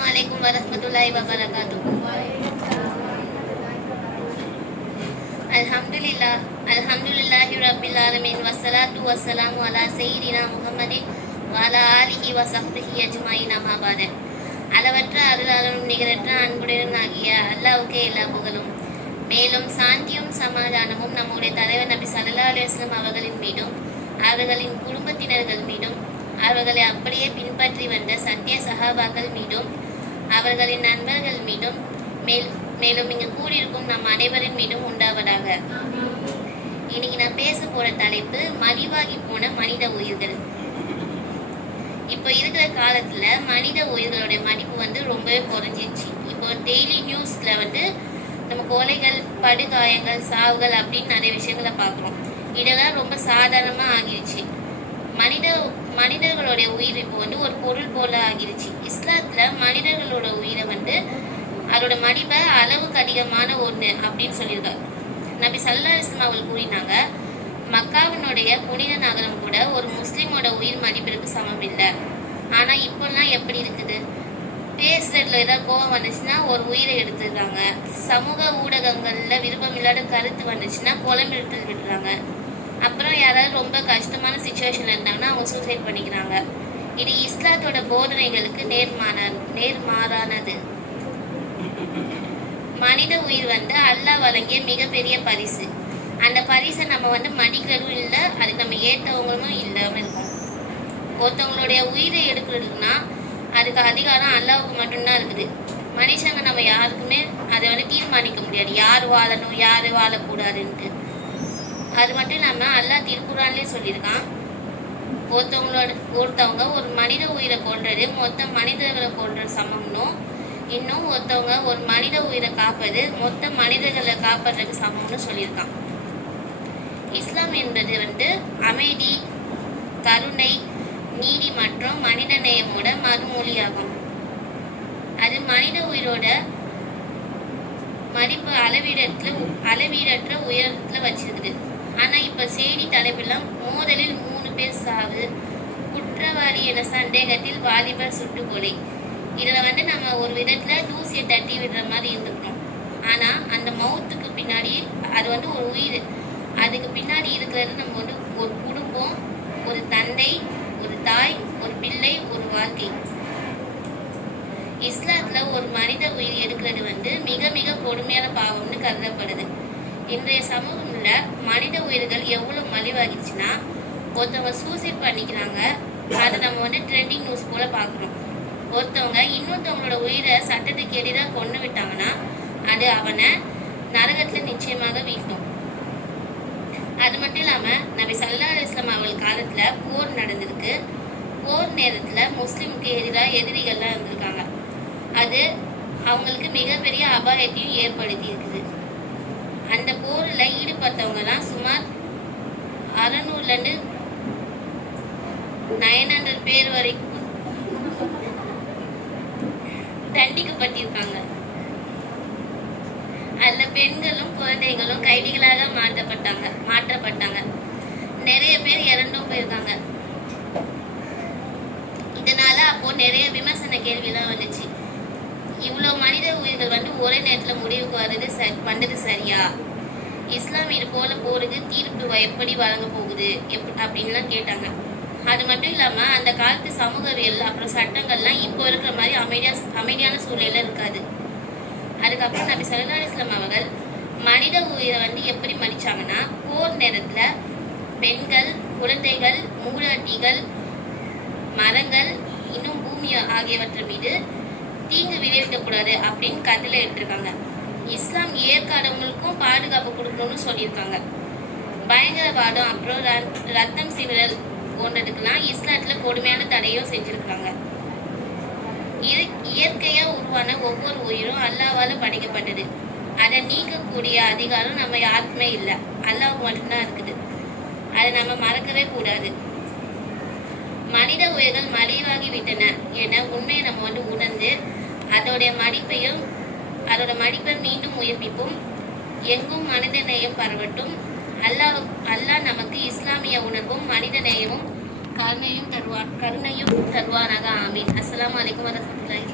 Assalamualaikum warahmatullahi wabarakatuh. Alhamdulillahi rabbil alamin wassalatu wassalamu ala sayyidina Muhammadin wa ala alihi wa sahbihi ajma'in amma ba'd. அளவற்ற அருளாளரும் நிகரற்ற அன்புடன் ஆகிய அல்லாஹ்வுக்கே எல்லா புகழும். மேலும் சாந்தியும் சமாதானமும் நம்முடைய தலைவர் நபி ஸல்லல்லாஹு அலைஹி வஸல்லம் அவர்களின் மீதும் அவர்களின் குடும்பத்தினர்கள் மீதும் அவர்களை அப்படியே பின்பற்றி வந்த சத்திய சஹாபாக்கள் மீதும் அவர்களின் நண்பர்கள் மீதும் மேலும் இங்கு கூடியிருக்கும் நம் அனைவரின் மீதும் உண்டாவதாக. இன்னைக்கு நான் பேச போற தலைப்பு மலிவாகி போன மனித உயிர்கள். இப்போ இருக்கிற காலத்துல மனித உயிர்களுடைய மதிப்பு ரொம்பவே குறைஞ்சிருச்சு. இப்போ டெய்லி நியூஸ்ல நம்ம கொலைகள், படுகாயங்கள், சாவுகள் அப்படின்னு நிறைய விஷயங்களை பார்க்குறோம். இதெல்லாம் ரொம்ப சாதாரணமா ஆகிருச்சு. மனிதர்களுடைய உயிர் இப்போ ஒரு பொருள் போல ஆகிருச்சு. இஸ்லாத்துல மனிதர்களோட உயிரை அதோட மதிப்பை அளவுக்கு அதிகமான ஒண்ணு அப்படின்னு சொல்லியிருக்காங்க. நபி ஸல்லல்லாஹு அலைஹி வஸல்லம் அவர்கள் கூறினாங்க, மக்காவினுடைய புனித நகரம் கூட ஒரு முஸ்லிமோட உயிர் மதிப்பிற்கு சமம் இல்லை. ஆனா இப்பெல்லாம் எப்படி இருக்குது? பேசுறதுல ஏதாவது கோபம் வந்துச்சுன்னா ஒரு உயிரை எடுத்துடுறாங்க. சமூக ஊடகங்கள்ல விருப்பமில்லாத கருத்து வந்துச்சுன்னா கொலைமிரட்டல் விடுறாங்க. அப்புறம் யாராவது ரொம்ப கஷ்டமான சுச்சுவேஷன்ல இருந்தாங்கன்னா அவங்க சூசைட் பண்ணிக்கிறாங்க. இது இஸ்லாத்தோட போதனைகளுக்கு நேர்மாறானது. மனித உயிர் அல்லாஹ் வழங்கிய மிகப்பெரிய பரிசு. அந்த பரிசை நம்ம மதிக்கிறதும் இல்லை, அதுக்கு நம்ம ஏற்றவங்களும் இல்லாம இருக்கும். ஒருத்தவங்களுடைய உயிரை எடுக்கிறதுக்குன்னா அதுக்கு அதிகாரம் அல்லாஹ்வுக்கு மட்டும்தான் இருக்குது. மனுஷங்க நம்ம யாருக்குமே அதை தீர்மானிக்க முடியாது, யார் வாழணும் யார் வாழக்கூடாதுன்ட்டு. அது மட்டும் இல்லாம அல்லாஹ் திருக்குறான்லயே சொல்லியிருக்கான், ஒருத்தவங்க ஒரு மனித உயிரை கொல்றது மொத்த மனிதர்களை கொல்றது சமம்னும், இன்னும் ஒருத்தவங்க ஒரு மனித உயிரை காப்பது மொத்த மனிதர்களை காப்பதுக்கு சமம்னு சொல்லியிருக்கான். இஸ்லாம் என்பது அமைதி, கருணை, நீதி மற்றும் மனித நேயமோட மறுமொழியாகும். அது மனித உயிரோட மதிப்பு அளவீடற்ற உயரத்துல வச்சிருக்குது. ஆனா இப்ப செய்தி தலைப்பெல்லாம் மோதலில் 3 பேர் சாவு, குற்றவாளி என சந்தேகத்தில் வாலிபர் சுட்டுக்கொலை. இதுல நம்ம ஒரு விதத்துல தூசியை தட்டி விடுற மாதிரி இருந்துக்கணும். ஆனா அந்த மௌத்துக்கு பின்னாடி அது ஒரு உயிர். அதுக்கு பின்னாடி இருக்கிறது நம்ம ஒரு குடும்பம், ஒரு தந்தை, ஒரு தாய், ஒரு பிள்ளை, ஒரு வாழ்க்கை. இஸ்லாத்துல ஒரு மனித உயிர் எடுக்கிறது மிக மிக கொடுமையான பாவம்னு கருதப்படுது. இன்றைய சமூகம்ல மனித உயிர்கள் எவ்வளவு மலிவாகிடுச்சுன்னா, ஒருத்தவங்க சூசைட் பண்ணிக்கிறாங்க. அதை நம்ம ட்ரெண்டிங் நியூஸ் போல பாக்குறோம். ஒருத்தவங்க இன்னொருத்தவங்களோட உயிரை சட்டத்துக்கு எதிராக கொண்டு விட்டாங்கன்னா அது அவனை நரகத்துல நிச்சயமாக வீழ்த்தும். அது மட்டும் இல்லாம நபி ஸல்லல்லாஹு அலைஹி வஸல்லம் அவர்கள் காலத்துல போர் நடந்திருக்கு. போர் நேரத்துல முஸ்லிமுக்கு எதிராக எதிரிகள்லாம் இருந்திருக்காங்க. அது அவங்களுக்கு மிகப்பெரிய அபாயத்தையும் ஏற்படுத்தி இருக்குது. அந்த போர்ல ஈடுபட்டவங்க எல்லாம் சுமார் 600 900 பேர் வரைக்கும் தண்டிக்கப்பட்டிருக்காங்க. அதுல பெண்களும் குழந்தைகளும் கைதிகளாக மாற்றப்பட்டாங்க. நிறைய பேர் இறந்தும் போயிருக்காங்க. இதனால அப்போ நிறைய விமர்சன கேள்வியெல்லாம் வந்துச்சு. இவ்வளவு மனித உயிர்கள் ஒரே நேரத்துல முடிவுக்கு வந்தது சரியா? இஸ்லாம் இது போல போருக்கு தீர்ப்பு எப்படி வழங்க போகுது அப்படின்லாம் கேட்டாங்க. அது மட்டும் இல்லாம அந்த காலத்து சமூகவியல் அப்புறம் சட்டங்கள்லாம் இப்போ இருக்கிற மாதிரி அமைதியான சூழ்நிலை இருக்காது. அதுக்கப்புறம் நபி ஸல்லல்லாஹு அலைஹி வஸல்லம் அவர்கள் மனித உயிரை எப்படி மதிச்சாங்கன்னா, போர் நேரத்துல பெண்கள், குழந்தைகள், மூதாட்டிகள், மரங்கள், இன்னும் பூமி ஆகியவற்றின் மீது தீங்கு விளைவிக்கக்கூடாது அப்படின்னு கட்டளை எடுத்திருக்காங்க. இஸ்லாம் ஏற்காதவங்களுக்கும் பாதுகாப்பு கொடுக்கணும்னு சொல்லியிருக்காங்க. பயங்கரவாதம் அப்புறம் ரத்தம் சிதறல் போன்றதுக்கெல்லாம் இஸ்லாத்துல கொடுமையான தடையும் செஞ்சிருக்காங்க. இயற்கையா உருவான ஒவ்வொரு உயிரும் அல்லாஹ்வால படைக்கப்பட்டது. அதை நீக்கக்கூடிய அதிகாரம் நம்ம யாருக்குமே இல்லை, அல்லாஹ்வுக்கு மட்டும்தான் இருக்குது. அதை நம்ம மறக்கவே கூடாது. மனித உயிர்கள் மலிவாகி விட்டன என உண்மையை நம்ம உணர்ந்து அதோட மதிப்பை மீண்டும் உயிர்ப்பிப்போம். எங்கும் மனித நேயம் பரவட்டும். அல்லாஹ் நமக்கு இஸ்லாமிய உணர்வும் மனித நேயமும் கருணையும் தருவானாக. ஆமீன். அஸ்ஸலாமு அலைக்கும் வரஹ்மத்துல்லாஹி